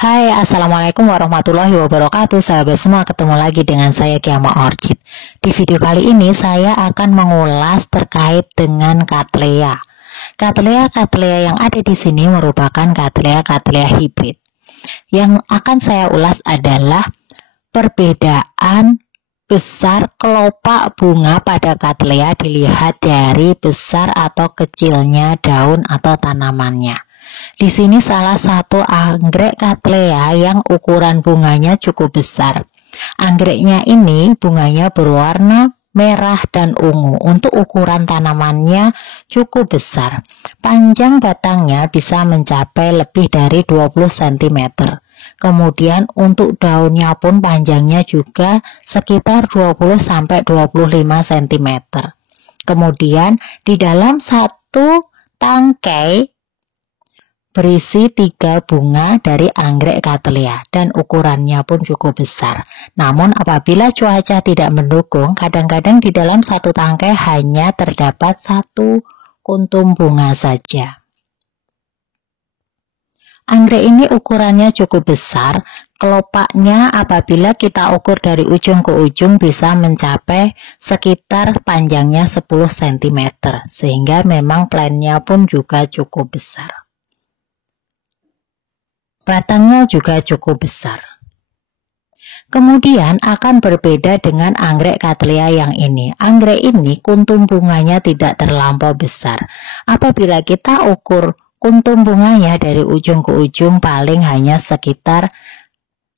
Hai, Assalamualaikum warahmatullahi wabarakatuh. Sahabat semua, ketemu lagi dengan saya Kiama Orchid. Di video kali ini saya akan mengulas terkait dengan Cattleya. Cattleya yang ada di sini merupakan Cattleya hibrid. Yang akan saya ulas adalah perbedaan besar kelopak bunga pada Cattleya dilihat dari besar atau kecilnya daun atau tanamannya. Di sini salah satu anggrek Cattleya yang ukuran bunganya cukup besar. Anggreknya ini bunganya berwarna merah dan ungu. Untuk ukuran tanamannya cukup besar. Panjang batangnya bisa mencapai lebih dari 20 cm. Kemudian untuk daunnya pun panjangnya juga sekitar 20-25 cm. Kemudian di dalam satu tangkai berisi 3 bunga dari anggrek Cattleya dan ukurannya pun cukup besar. Namun apabila cuaca tidak mendukung, kadang-kadang di dalam satu tangkai hanya terdapat 1 kuntum bunga saja. Anggrek ini ukurannya cukup besar. Kelopaknya apabila kita ukur dari ujung ke ujung bisa mencapai sekitar panjangnya 10 cm, sehingga memang plannya pun juga cukup besar. Batangnya juga cukup besar. Kemudian akan berbeda dengan anggrek Cattleya yang ini. Anggrek ini kuntum bunganya tidak terlampau besar. Apabila kita ukur kuntum bunganya dari ujung ke ujung paling hanya sekitar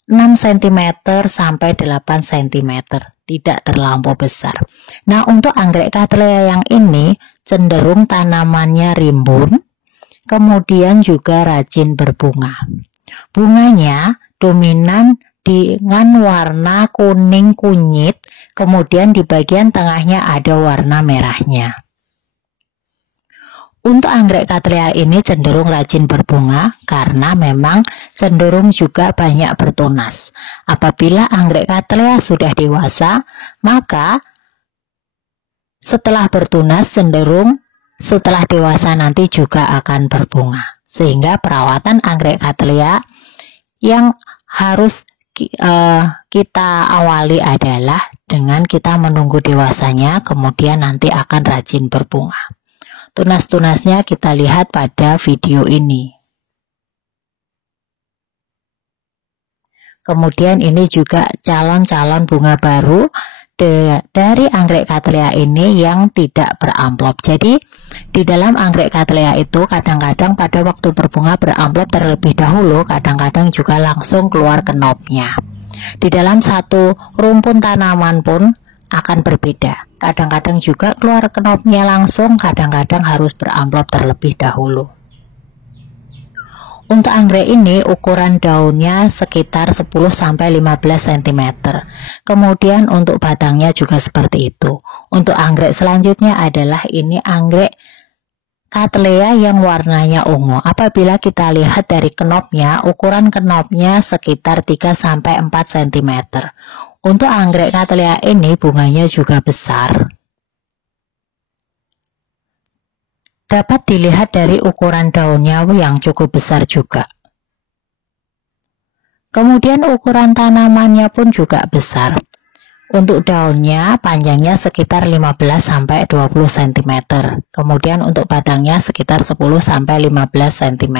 6 cm sampai 8 cm. Tidak terlampau besar. Nah, untuk anggrek Cattleya yang ini cenderung tanamannya rimbun, kemudian juga rajin berbunga. Bunganya dominan dengan warna kuning kunyit, kemudian di bagian tengahnya ada warna merahnya. Untuk anggrek Cattleya ini cenderung rajin berbunga karena memang cenderung juga banyak bertunas. Apabila anggrek Cattleya sudah dewasa, maka setelah bertunas cenderung setelah dewasa nanti juga akan berbunga. Sehingga perawatan anggrek Cattleya yang harus kita awali adalah dengan kita menunggu dewasanya, kemudian nanti akan rajin berbunga. Tunas-tunasnya kita lihat pada video ini. Kemudian ini juga calon-calon bunga baru dari anggrek Cattleya ini yang tidak beramplop. Jadi di dalam anggrek Cattleya itu kadang-kadang pada waktu berbunga beramplop terlebih dahulu, kadang-kadang juga langsung keluar kenopnya. Di dalam satu rumpun tanaman pun akan berbeda. Kadang-kadang juga keluar kenopnya langsung, kadang-kadang harus beramplop terlebih dahulu. Untuk anggrek ini ukuran daunnya sekitar 10-15 cm. Kemudian untuk batangnya juga seperti itu. Untuk anggrek selanjutnya adalah ini anggrek Cattleya yang warnanya ungu. Apabila kita lihat dari kenopnya, ukuran kenopnya sekitar 3-4 cm. Untuk anggrek Cattleya ini bunganya juga besar. Dapat dilihat dari ukuran daunnya yang cukup besar juga. Kemudian ukuran tanamannya pun juga besar. Untuk daunnya panjangnya sekitar 15-20 cm. Kemudian untuk batangnya sekitar 10-15 cm.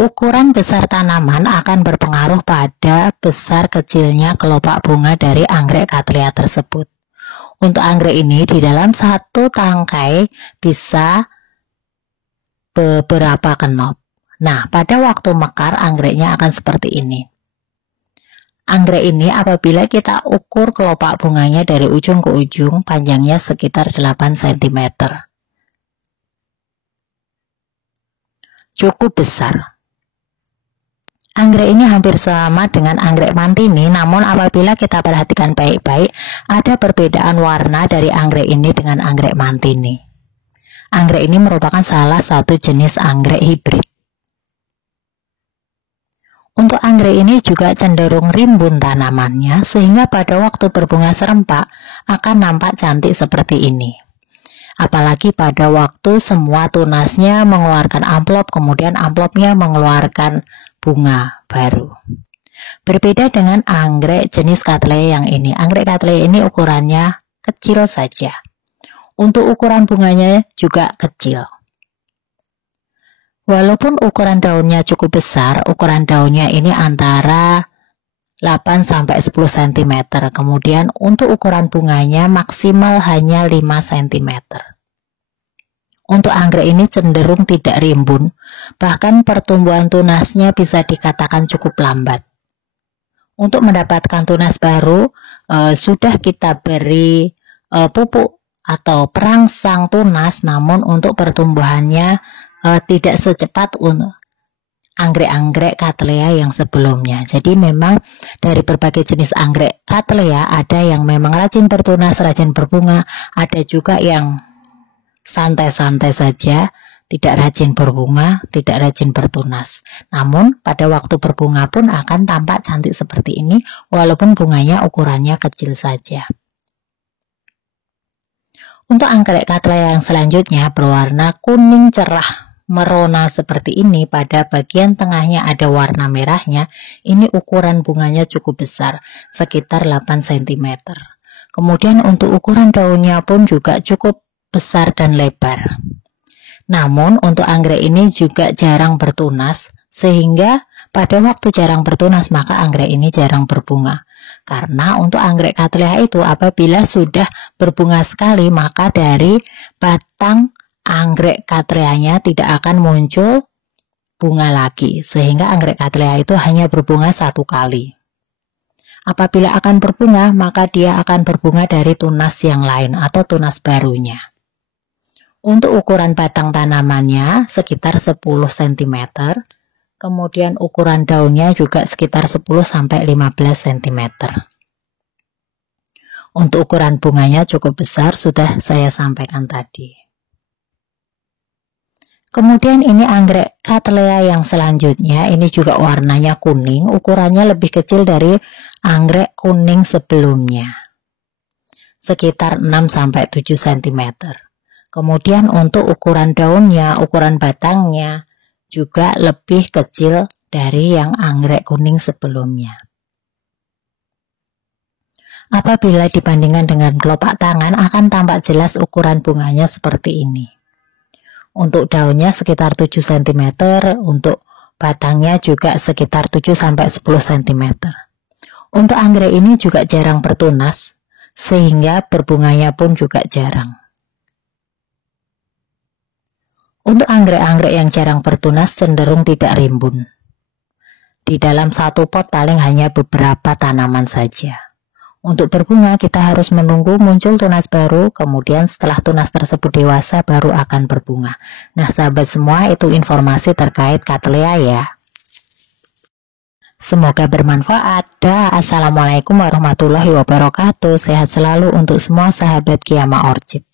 Ukuran besar tanaman akan berpengaruh pada besar kecilnya kelopak bunga dari anggrek Cattleya tersebut. Untuk anggrek ini di dalam satu tangkai bisa beberapa kenop. Nah, pada waktu mekar anggreknya akan seperti ini. Anggrek ini apabila kita ukur kelopak bunganya dari ujung ke ujung, panjangnya sekitar 8 cm. Cukup besar. Anggrek ini hampir sama dengan anggrek mantini, namun apabila kita perhatikan baik-baik, ada perbedaan warna dari anggrek ini dengan anggrek mantini. Anggrek ini merupakan salah satu jenis anggrek hibrid. Untuk anggrek ini juga cenderung rimbun tanamannya, sehingga pada waktu berbunga serempak akan nampak cantik seperti ini. Apalagi pada waktu semua tunasnya mengeluarkan amplop, kemudian amplopnya mengeluarkan bunga baru. Berbeda dengan anggrek jenis Cattleya yang ini. Anggrek Cattleya ini ukurannya kecil saja. Untuk ukuran bunganya juga kecil. Walaupun ukuran daunnya cukup besar, ukuran daunnya ini antara 8-10 cm. Kemudian untuk ukuran bunganya maksimal hanya 5 cm. Untuk anggrek ini cenderung tidak rimbun, bahkan pertumbuhan tunasnya bisa dikatakan cukup lambat. Untuk mendapatkan tunas baru, sudah kita beri pupuk atau perangsang tunas, namun untuk pertumbuhannya tidak secepat untuk anggrek-anggrek Cattleya yang sebelumnya. Jadi memang dari berbagai jenis anggrek Cattleya ada yang memang rajin bertunas, rajin berbunga, ada juga yang santai-santai saja, tidak rajin berbunga, tidak rajin bertunas. Namun pada waktu berbunga pun akan tampak cantik seperti ini, walaupun bunganya ukurannya kecil saja. Untuk anggrek Cattleya yang selanjutnya berwarna kuning cerah merona seperti ini, pada bagian tengahnya ada warna merahnya. Ini ukuran bunganya cukup besar, sekitar 8 cm. Kemudian untuk ukuran daunnya pun juga cukup besar dan lebar. Namun untuk anggrek ini juga jarang bertunas, sehingga pada waktu jarang bertunas maka anggrek ini jarang berbunga. Karena untuk anggrek Cattleya itu apabila sudah berbunga sekali, maka dari batang anggrek Cattleya-nya tidak akan muncul bunga lagi, sehingga anggrek Cattleya itu hanya berbunga satu kali. Apabila akan berbunga, maka dia akan berbunga dari tunas yang lain atau tunas barunya. Untuk ukuran batang tanamannya sekitar 10 cm, kemudian ukuran daunnya juga sekitar 10-15 cm. Untuk ukuran bunganya cukup besar, sudah saya sampaikan tadi. Kemudian ini anggrek Cattleya yang selanjutnya, ini juga warnanya kuning, ukurannya lebih kecil dari anggrek kuning sebelumnya, sekitar 6-7 cm. Kemudian untuk ukuran daunnya, ukuran batangnya juga lebih kecil dari yang anggrek kuning sebelumnya. Apabila dibandingkan dengan kelopak tangan akan tampak jelas ukuran bunganya seperti ini. Untuk daunnya sekitar 7 cm, untuk batangnya juga sekitar 7-10 cm. Untuk anggrek ini juga jarang bertunas, sehingga berbunganya pun juga jarang. Untuk anggrek-anggrek yang jarang bertunas cenderung tidak rimbun. Di dalam satu pot paling hanya beberapa tanaman saja. Untuk berbunga kita harus menunggu muncul tunas baru, kemudian setelah tunas tersebut dewasa baru akan berbunga. Nah sahabat semua, itu informasi terkait Cattleya ya. Semoga bermanfaat. Assalamualaikum warahmatullahi wabarakatuh. Sehat selalu untuk semua sahabat Kiama Orchid.